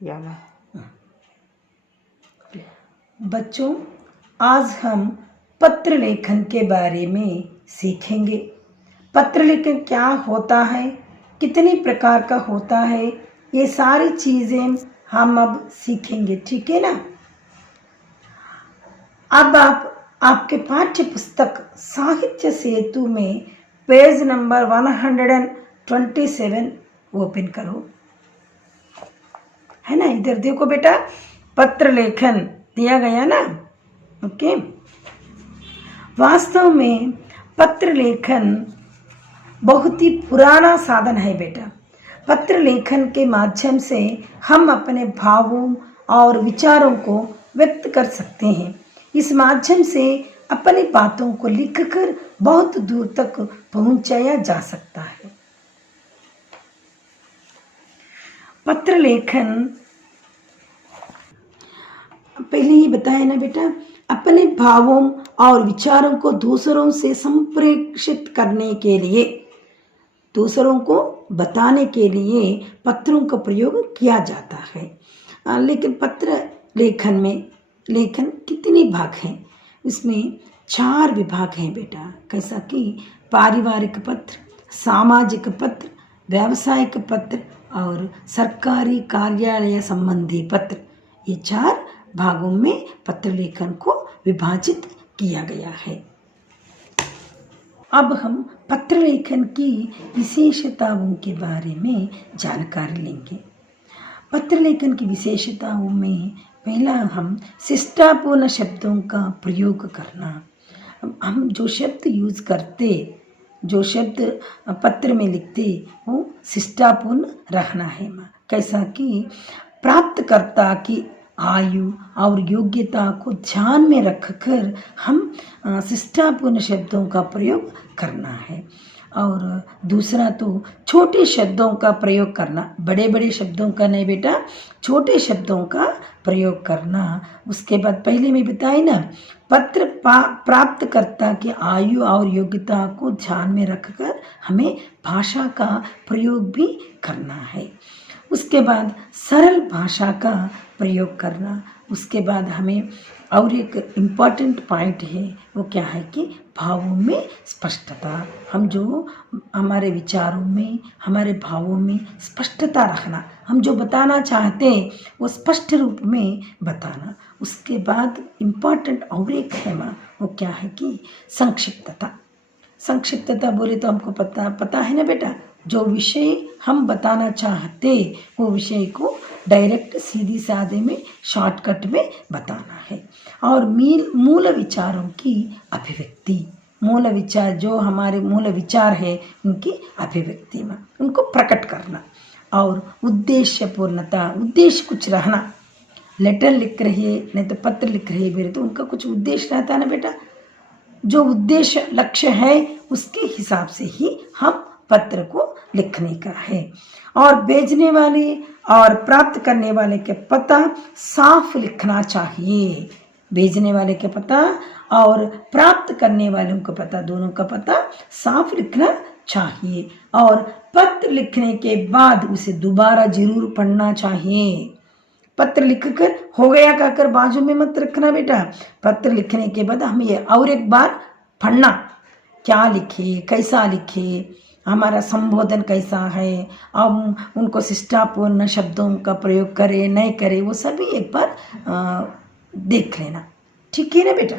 या मैं बच्चों, आज हम पत्र लेखन के बारे में सीखेंगे। पत्र लेखन क्या होता है, कितने प्रकार का होता है, ये सारी चीज़ें हम अब सीखेंगे, ठीक है ना। अब आपके पाठ्य पुस्तक साहित्य सेतु में पेज नंबर 127 ओपन करो, है ना। इधर देखो बेटा, पत्र लेखन दिया गया ना, ओके। वास्तव में पत्र लेखन बहुत ही पुराना साधन है बेटा। पत्र लेखन के माध्यम से हम अपने भावों और विचारों को व्यक्त कर सकते हैं। इस माध्यम से अपनी बातों को लिखकर बहुत दूर तक पहुंचाया जा सकता है। पत्र लेखन पहले ही बताया ना बेटा, अपने भावों और विचारों को दूसरों से संप्रेषित करने के लिए, दूसरों को बताने के लिए पत्रों का प्रयोग किया जाता है। लेकिन पत्र लेखन कितने भाग हैं? इसमें 4 विभाग हैं बेटा। कैसा कि पारिवारिक पत्र, सामाजिक पत्र, व्यावसायिक पत्र और सरकारी कार्यालय संबंधी पत्र। ये 4 भागों में पत्र लेखन को विभाजित किया गया है। अब हम पत्र लेखन की विशेषताओं के बारे में जानकारी लेंगे। पत्र लेखन की विशेषताओं में पहला हम शिष्टापूर्ण शब्दों का प्रयोग करना। हम जो शब्द यूज करते, जो शब्द पत्र में लिखते, वो शिष्टापूर्ण रखना है। कैसा कि प्राप्तकर्ता की आयु और योग्यता को ध्यान में रखकर हम शिष्टापूर्ण शब्दों का प्रयोग करना है। और दूसरा तो छोटे शब्दों का प्रयोग करना, बड़े बड़े शब्दों का नहीं बेटा, छोटे शब्दों का प्रयोग करना। उसके बाद पहले मैं बताई ना, पत्र प्राप्तकर्ता की आयु और योग्यता को ध्यान में रखकर हमें भाषा का प्रयोग भी करना है। उसके बाद सरल भाषा का प्रयोग करना। उसके बाद हमें और एक इम्पॉर्टेंट पॉइंट है, वो क्या है कि भावों में स्पष्टता। हम जो हमारे विचारों में, हमारे भावों में स्पष्टता रखना, हम जो बताना चाहते हैं वो स्पष्ट रूप में बताना। उसके बाद इम्पॉर्टेंट और एक है वो क्या है कि संक्षिप्तता। संक्षिप्तता बोले तो हमको पता है ना बेटा, जो विषय हम बताना चाहते वो विषय को डायरेक्ट सीधी साधे में शॉर्टकट में बताना है। और मूल विचारों की अभिव्यक्ति, मूल विचार जो हमारे मूल विचार है उनकी अभिव्यक्ति में उनको प्रकट करना। और उद्देश्य पूर्णता, उद्देश्य कुछ रहना। लेटर लिख रहे नहीं तो पत्र लिख रहे मेरे, तो उनका कुछ उद्देश्य रहता है ना बेटा। जो उद्देश्य लक्ष्य है उसके हिसाब से ही हम पत्र को लिखने का है। और भेजने वाले और प्राप्त करने वाले के पता साफ लिखना चाहिए। भेजने वाले के पता और प्राप्त करने वालों का पता, दोनों का पता साफ लिखना चाहिए। और पत्र लिखने के बाद उसे दोबारा जरूर पढ़ना चाहिए। पत्र लिखकर हो गया कहकर बाजू में मत रखना बेटा। पत्र लिखने के बाद हमें ये और एक बार पढ़ना, क्या लिखे, कैसा लिखे, हमारा संबोधन कैसा है, हम उनको शिष्टापूर्ण शब्दों का प्रयोग करें नहीं करें, वो सभी एक बार देख लेना, ठीक है ना बेटा।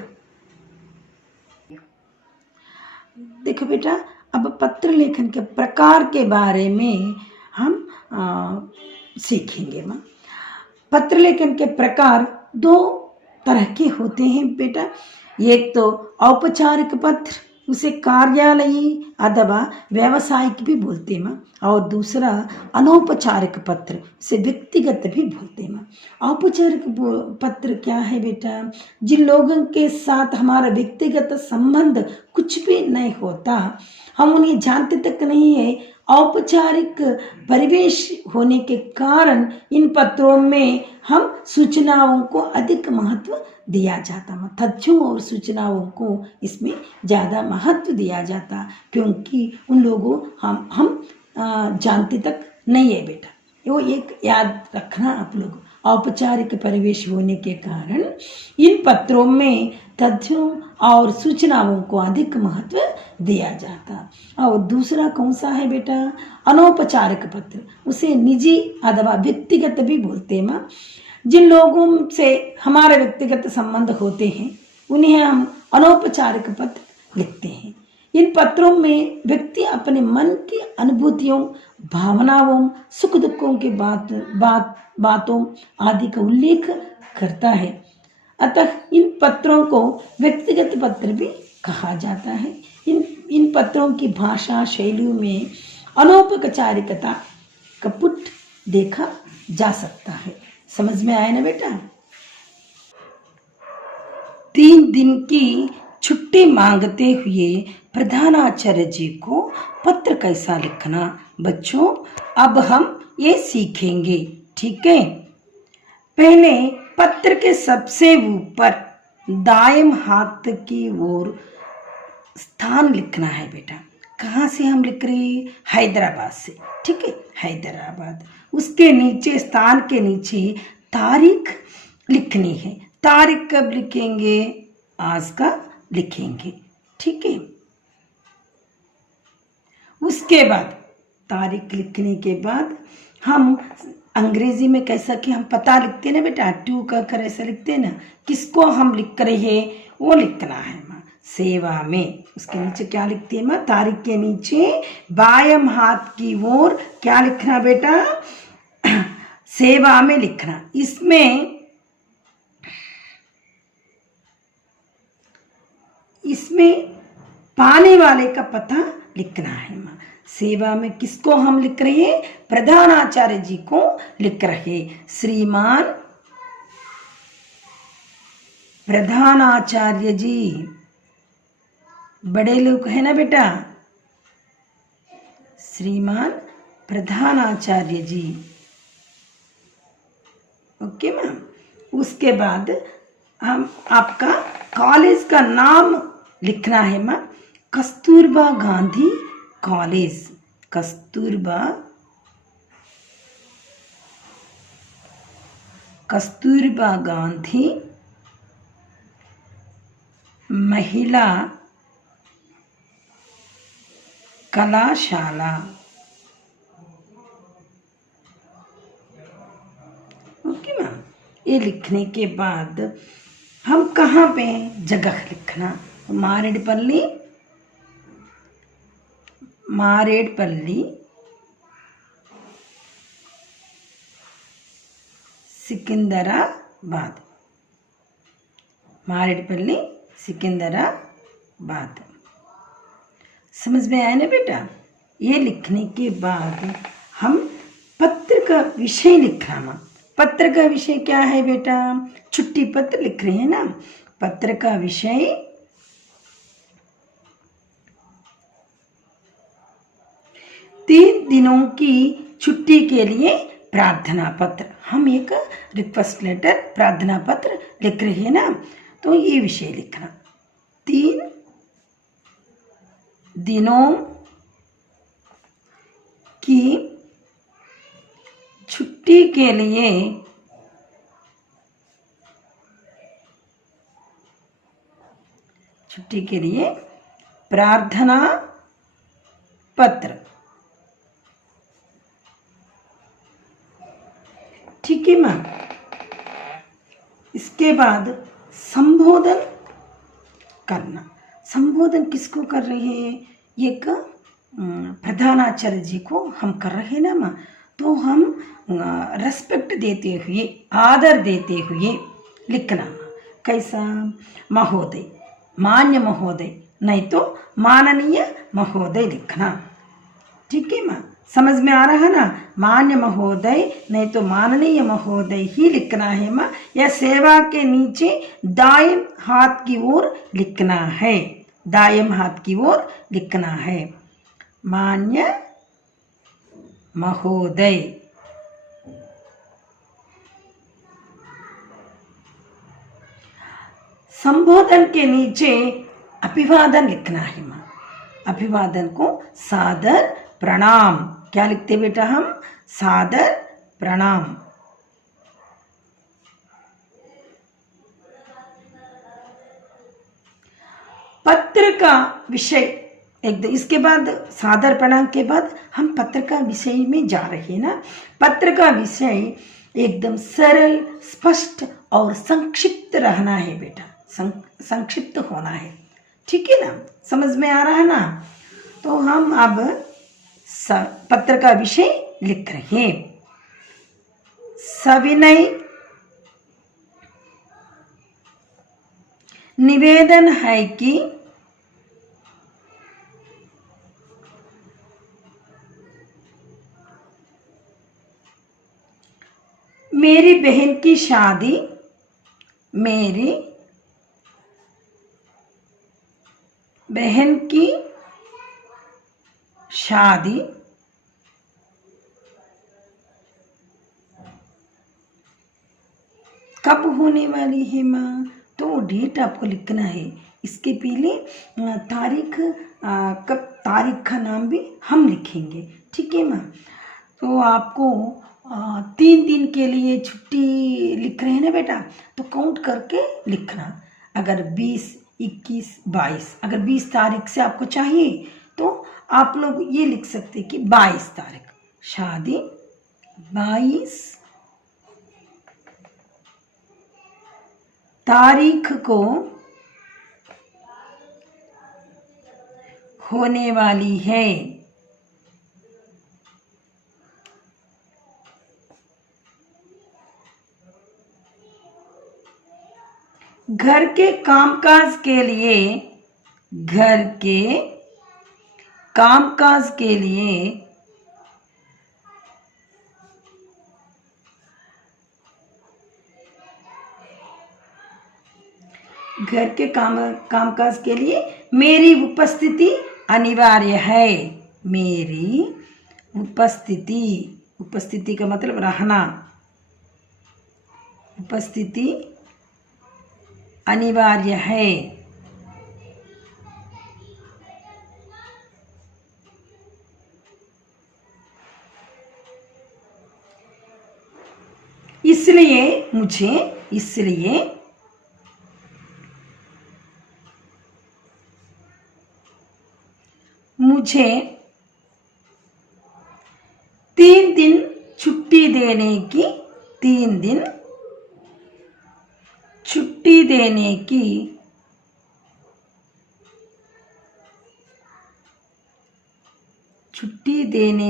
देखो बेटा, अब पत्र लेखन के प्रकार के बारे में हम सीखेंगे। पत्र लेखन के प्रकार 2 तरह के होते हैं बेटा। एक तो औपचारिक पत्र, उसे कार्यालयी अथवा व्यावसायिक भी बोलते हैं। और दूसरा अनौपचारिक पत्र, उसे व्यक्तिगत भी बोलते हैं। औपचारिक पत्र क्या है बेटा? जिन लोगों के साथ हमारा व्यक्तिगत संबंध कुछ भी नहीं होता, हम उन्हें जानते तक नहीं है, औपचारिक परिवेश होने के कारण इन पत्रों में हम सूचनाओं को अधिक महत्व दिया जाता है। तथ्यों और सूचनाओं को इसमें ज़्यादा महत्व दिया जाता, क्योंकि उन लोगों हम जानते तक नहीं है बेटा, वो एक याद रखना आप लोग, औपचारिक परिवेश होने के कारण इन पत्रों में तथ्यों और सूचनाओं को अधिक महत्व दिया जाता। और दूसरा कौन सा है बेटा, अनौपचारिक पत्र, उसे निजी अथवा व्यक्तिगत भी बोलते हैं माँ। जिन लोगों से हमारे व्यक्तिगत संबंध होते हैं उन्हें हम अनौपचारिक पत्र लिखते हैं। इन पत्रों में व्यक्ति अपने मन की अनुभूतियों, भावनाओं, सुख दुखों की बातों आदि का उल्लेख करता है। अतः इन पत्रों को व्यक्तिगत पत्र भी कहा जाता है। इन पत्रों की भाषा शैलियों में अनौपचारिकता का पुट देखा जा सकता है। समझ में आया ना बेटा? 3 दिन की छुट्टी मांगते हुए प्रधानाचार्य जी को पत्र कैसा लिखना, बच्चों अब हम ये सीखेंगे, ठीक है। पहले पत्र के सबसे ऊपर दाएं हाथ की ओर स्थान लिखना है बेटा। कहाँ से हम लिख रहे हैं? हैदराबाद से, ठीक है, हैदराबाद। उसके नीचे, स्थान के नीचे तारीख लिखनी है। तारीख कब लिखेंगे? आज का लिखेंगे, ठीक है। उसके बाद तारीख लिखने के बाद हम अंग्रेजी में कैसा कि हम पता लिखते हैं ना बेटा, टू का कर ऐसा लिखते हैं ना, किसको हम लिख रहे हैं वो लिखना है माँ। सेवा में उसके नीचे क्या लिखते हैं माँ? तारीख के नीचे बाएं हाथ की ओर क्या लिखना बेटा? सेवा में लिखना। इसमें पाने वाले का पता लिखना है माँ। सेवा में किसको हम लिख रहे हैं? प्रधानाचार्य जी को लिख रहे। श्रीमान प्रधानाचार्य जी, बड़े लोग है ना बेटा, श्रीमान प्रधानाचार्य जी, ओके मैम। उसके बाद हम आपका कॉलेज का नाम लिखना है माँ। कस्तूरबा गांधी कॉलेज, कस्तूरबा गांधी महिला कलाशाला, ओके मैम। ये लिखने के बाद हम कहाँ पे जगह लिखना? मारेडपल्ली सिकंदराबाद, मारेडपल्ली सिकंदराबाद। समझ में आया ना बेटा? ये लिखने के बाद हम पत्र का विषय लिखना माँ। पत्र का विषय क्या है बेटा? छुट्टी पत्र लिख रहे हैं ना। पत्र का विषय 3 दिनों की छुट्टी के लिए प्रार्थना पत्र। हम एक रिक्वेस्ट लेटर, प्रार्थना पत्र लिख रहे हैं ना, तो ये विषय लिखना। 3 दिनों की छुट्टी के लिए प्रार्थना पत्र, ठीक है मैम। इसके बाद संबोधन करना। संबोधन किसको कर रहे हैं? एक प्रधानाचार्य जी को हम कर रहे हैं ना माँ, तो हम रेस्पेक्ट देते हुए, आदर देते हुए लिखना। कैसा? महोदय, मान्य महोदय, नहीं तो माननीय महोदय लिखना, ठीक है माँ। समझ में आ रहा है ना? मान्य महोदय नहीं तो माननीय महोदय ही लिखना है माँ। यह सेवा के नीचे दाएं हाथ की ओर लिखना है, दाएं हाथ की ओर लिखना है, मान्य महोदय। संबोधन के नीचे अभिवादन लिखना है माँ। अभिवादन को सादर प्रणाम, क्या लिखते बेटा हम? सादर प्रणाम। पत्र का विषय एकदम, इसके बाद सादर प्रणाम के बाद हम पत्र का विषय में जा रहे हैं ना। पत्र का विषय एकदम सरल, स्पष्ट और संक्षिप्त रहना है बेटा, संक्षिप्त होना है, ठीक है ना, समझ में आ रहा है ना। तो हम अब पत्र का विषय लिख रहे हैं। सविनय निवेदन है कि मेरी बहन की शादी, मेरी बहन की शादी कब होने वाली है माँ? तो डेट आपको लिखना है। इसके पहले तारीख, कब, तारीख का नाम भी हम लिखेंगे, ठीक है माँ। तो आपको 3 दिन के लिए छुट्टी लिख रहे हैं ना बेटा, तो काउंट करके लिखना। अगर 20, 21, 22, अगर 20 तारीख से आपको चाहिए तो आप लोग ये लिख सकते कि 22 तारीख शादी, 22 तारीख को होने वाली है। घर के कामकाज के लिए, घर के कामकाज के लिए घर के कामकाज के लिए मेरी उपस्थिति अनिवार्य है। मेरी उपस्थिति, उपस्थिति का मतलब रहना, उपस्थिति अनिवार्य है। इसलिए मुझे 3 दिन छुट्टी देने की, 3 दिन छुट्टी देने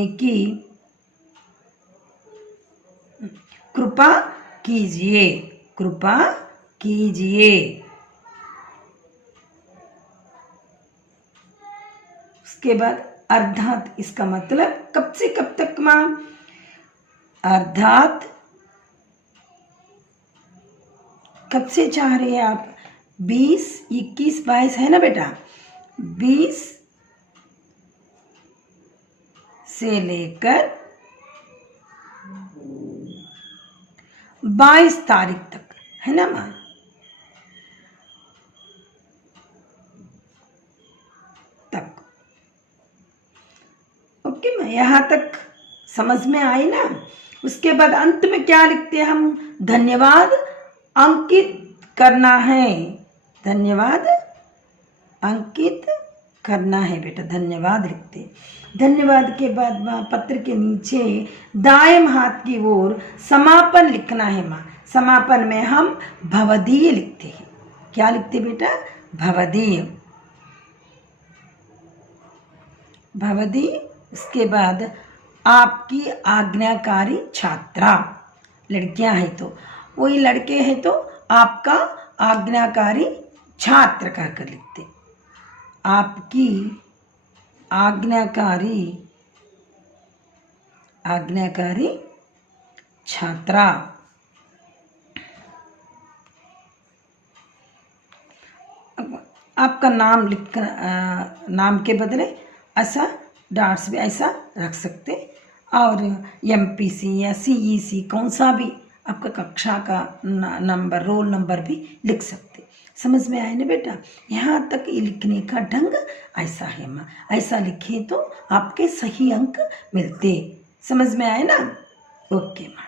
की कृपा कीजिए, कृपा कीजिए। उसके बाद अर्थात, इसका मतलब कब से कब तक माँ? अर्थात कब से चाह रहे हैं आप? 20, 21, 22 है ना बेटा, 20 से लेकर 22 तारीख तक, है ना माँ? तक, ओके माँ, यहाँ तक समझ में आई ना। उसके बाद अंत में क्या लिखते हैं हम? धन्यवाद अंकित करना है, धन्यवाद अंकित करना है बेटा, धन्यवाद लिखते। धन्यवाद के बाद माँ पत्र के नीचे दाएं हाथ की ओर समापन लिखना है माँ। समापन में हम भवदीय लिखते हैं। क्या लिखते बेटा? भवदीय, भवदीय। उसके बाद आपकी आज्ञाकारी छात्रा, लड़कियां हैं तो, वही लड़के हैं तो आपका आज्ञाकारी छात्र कहकर लिखते। आपकी आज्ञाकारी छात्रा। आपका नाम लिख, नाम के बदले ऐसा डार्ट्स भी ऐसा रख सकते, और MPC या CEC कौन सा भी आपका कक्षा का नंबर, रोल नंबर भी लिख सकते। समझ में आए ना बेटा? यहाँ तक ये लिखने का ढंग ऐसा है माँ, ऐसा लिखे तो आपके सही अंक मिलते। समझ में आए ना? ओके माँ।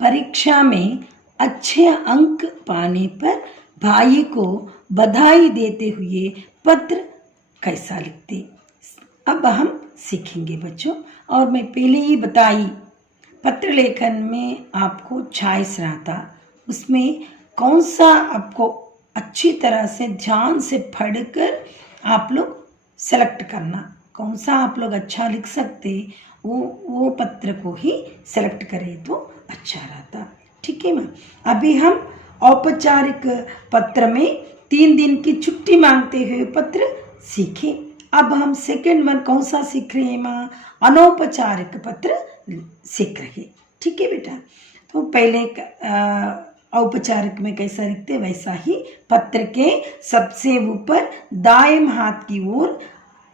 परीक्षा में अच्छे अंक पाने पर भाई को बधाई देते हुए पत्र कैसा लिखते, अब हम सीखेंगे बच्चों। और मैं पहले ही बताई, पत्र लेखन में आपको चॉइस रहता, उसमें कौन सा आपको अच्छी तरह से ध्यान से पढ़कर आप लोग सेलेक्ट करना, कौन सा आप लोग अच्छा लिख सकते, वो पत्र को ही सेलेक्ट करें तो अच्छा रहता। ठीक है मैम। अभी हम औपचारिक पत्र में 3 दिन की छुट्टी मांगते हुए पत्र सीखे। अब हम सेकेंड वन कौन सा सीख रहे हैं माँ, अनौपचारिक पत्र सीख रहे। ठीक है बेटा। तो पहले औपचारिक में कैसा लिखते वैसा ही पत्र के सबसे ऊपर दाएं हाथ की ओर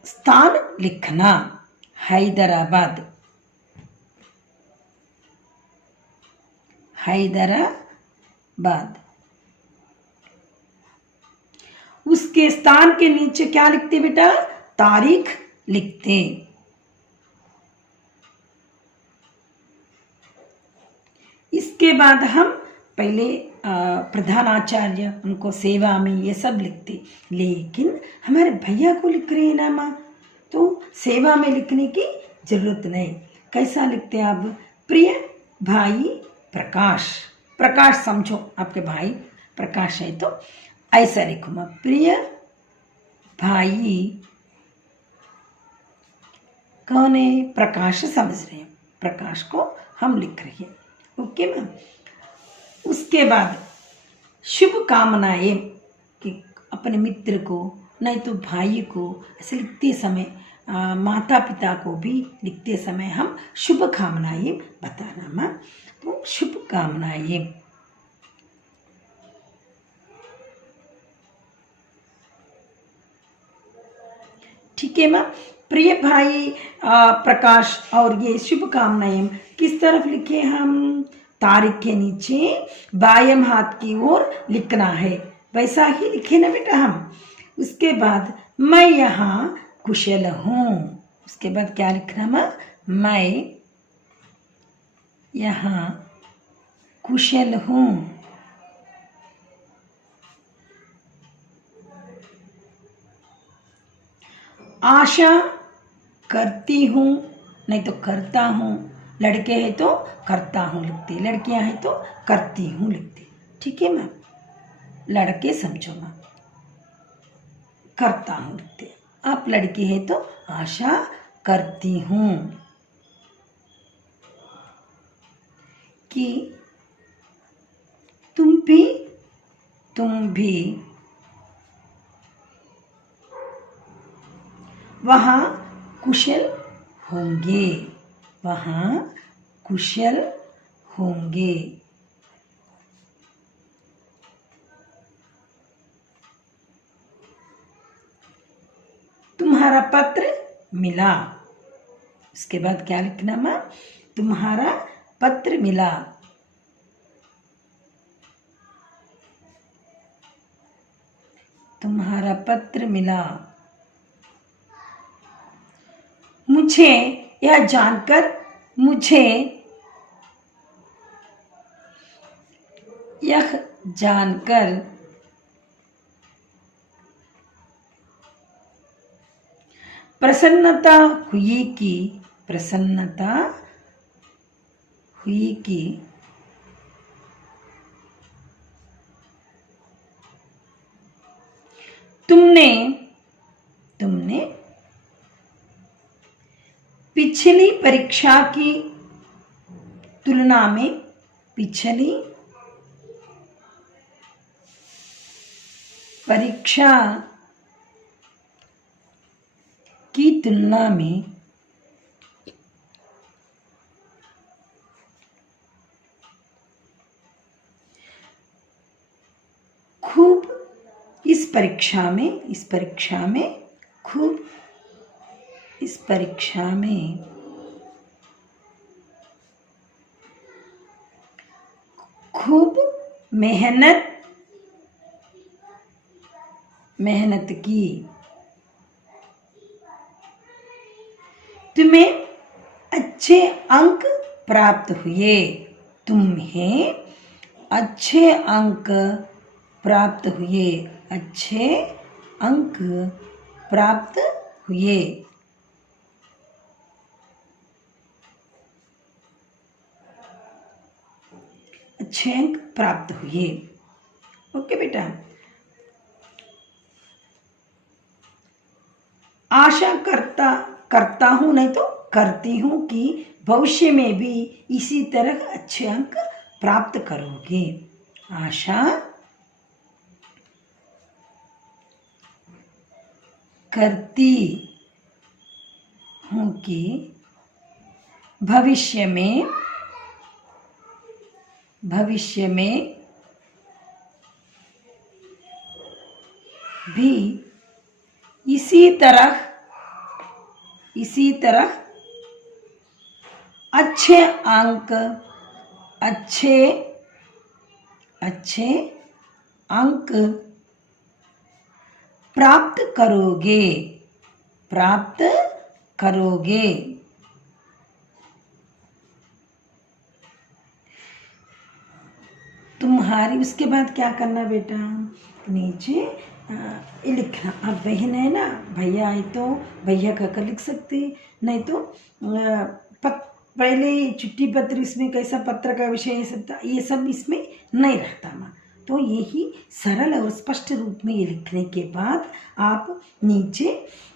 स्थान लिखना, हैदराबाद, हैदराबाद। उसके स्थान के नीचे क्या लिखते बेटा, तारीख लिखते। इसके बाद हम पहले प्रधानाचार्य उनको सेवा में ये सब लिखते, लेकिन हमारे भैया को लिख रहे हैं ना माँ, तो सेवा में लिखने की जरूरत नहीं। कैसा लिखते हैं आप, प्रिय भाई प्रकाश, प्रकाश समझो आपके भाई प्रकाश है तो ऐसा लिखो मैं, प्रिय भाई कौन है, प्रकाश समझ रहे हैं, प्रकाश को हम लिख रहे हैं। Okay ma'am. उसके बाद शुभकामनाएं कि अपने मित्र को नहीं तो भाई को ऐसे लिखते समय, माता पिता को भी लिखते समय हम शुभकामनाएं बताना माँ। तो शुभकामनाएं, ठीक है माँ। प्रिय भाई प्रकाश, और ये शुभकामनाएं किस तरफ लिखे हम, तारीख के नीचे बाएं हाथ की ओर लिखना है, वैसा ही लिखे ना बेटा हम। उसके बाद मैं यहाँ कुशल हूँ, उसके बाद क्या लिखना माँ, मैं यहाँ कुशल हूँ। आशा करती हूँ नहीं तो करता हूँ, लड़के हैं तो करता हूँ लिखते, लड़कियां हैं तो करती हूँ लिखते। ठीक है मैम, लड़के समझो मैम, करता हूँ लिखते। आप लड़की है तो आशा करती हूँ कि तुम भी वहाँ कुशल होंगे, वहाँ कुशल होंगे। तुम्हारा पत्र मिला, उसके बाद क्या लिखना माँ, तुम्हारा पत्र मिला। तुम्हारा पत्र मिला। मुझे यह जानकर, मुझे यह जानकर प्रसन्नता हुई कि, प्रसन्नता हुई कि तुमने पिछली परीक्षा की तुलना में, पिछली परीक्षा की तुलना में खूब, इस परीक्षा में खूब, इस परीक्षा में खूब मेहनत की। तुम्हें अच्छे अंक प्राप्त हुए, तुम्हें अच्छे अंक प्राप्त हुए, अच्छे अंक प्राप्त हुए। अच्छे अंक प्राप्त हुए। ओके बेटा। आशा करता हूँ, नहीं तो करती हूँ कि भविष्य में भी इसी तरह अच्छे अंक प्राप्त करोगे। आशा करती हूँ कि भविष्य में भी इसी तरह अच्छे अंक प्राप्त करोगे। तुम्हारी, उसके बाद क्या करना बेटा, नीचे ये लिखना। अब बहन है ना, भैया है तो भैया का लिख सकते, नहीं तो पहले चिट्ठी पत्र, इसमें कैसा पत्र का विषय सब था, ये सब इसमें नहीं रहता माँ। तो यही सरल और स्पष्ट रूप में ये लिखने के बाद आप नीचे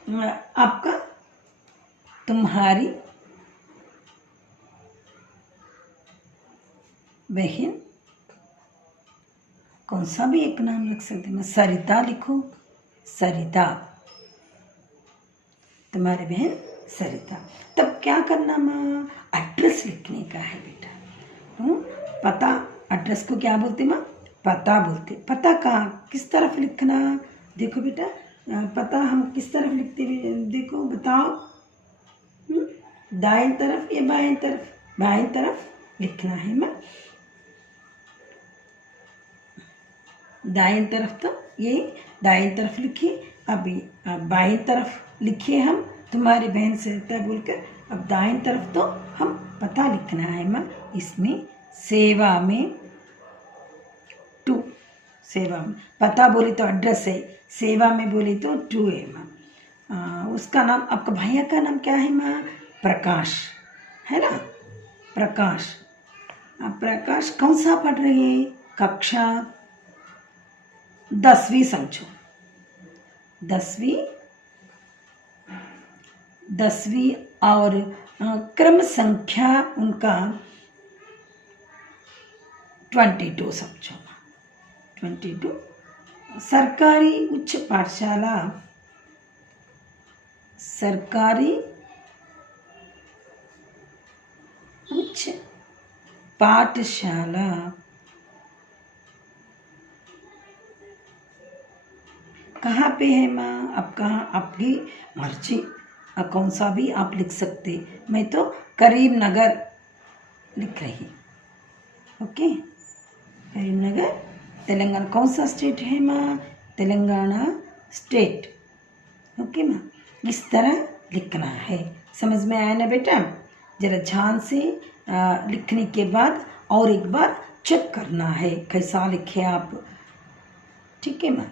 आपका तुम्हारी बहन, कौन सा भी एक नाम लिख सकते हैं, सरिता लिखो, सरिता, तुम्हारी बहन सरिता। तब क्या करना माँ, एड्रेस लिखने का है बेटा। पता, एड्रेस को क्या बोलते माँ, पता बोलते। पता कहाँ, किस तरफ लिखना, देखो बेटा, पता हम किस तरफ लिखते हैं, देखो बताओ, दाएं तरफ या बाएं तरफ, बाएं तरफ लिखना है माँ, दाएं तरफ। तो ये दाएं तरफ लिखिए। अभी बाएं तरफ लिखिए हम तुम्हारी बहन सरिता बोलकर। अब दाएं तरफ तो हम पता लिखना है माँ। इसमें सेवा में टू, सेवा में पता बोली तो एड्रेस है, सेवा में बोली तो टू है माँ। उसका नाम, आपका भैया का नाम क्या है माँ, प्रकाश है ना, प्रकाश। प्रकाश कौन सा पढ़ रही है, कक्षा 10वीं समझो, 10वीं और क्रम संख्या उनका 22 समझो, 22। सरकारी उच्च पाठशाला, सरकारी उच्च पाठशाला कहाँ पे है माँ, आप कहाँ, आपकी मर्जी, कौन सा भी आप लिख सकते। मैं तो करीम नगर लिख रही। ओके, करीम नगर, तेलंगाना। कौन सा स्टेट है माँ, तेलंगाना स्टेट। ओके माँ, इस तरह लिखना है। समझ में आया ना बेटा, जरा ध्यान से लिखने के बाद और एक बार चेक करना है कैसा लिखे आप। ठीक है माँ।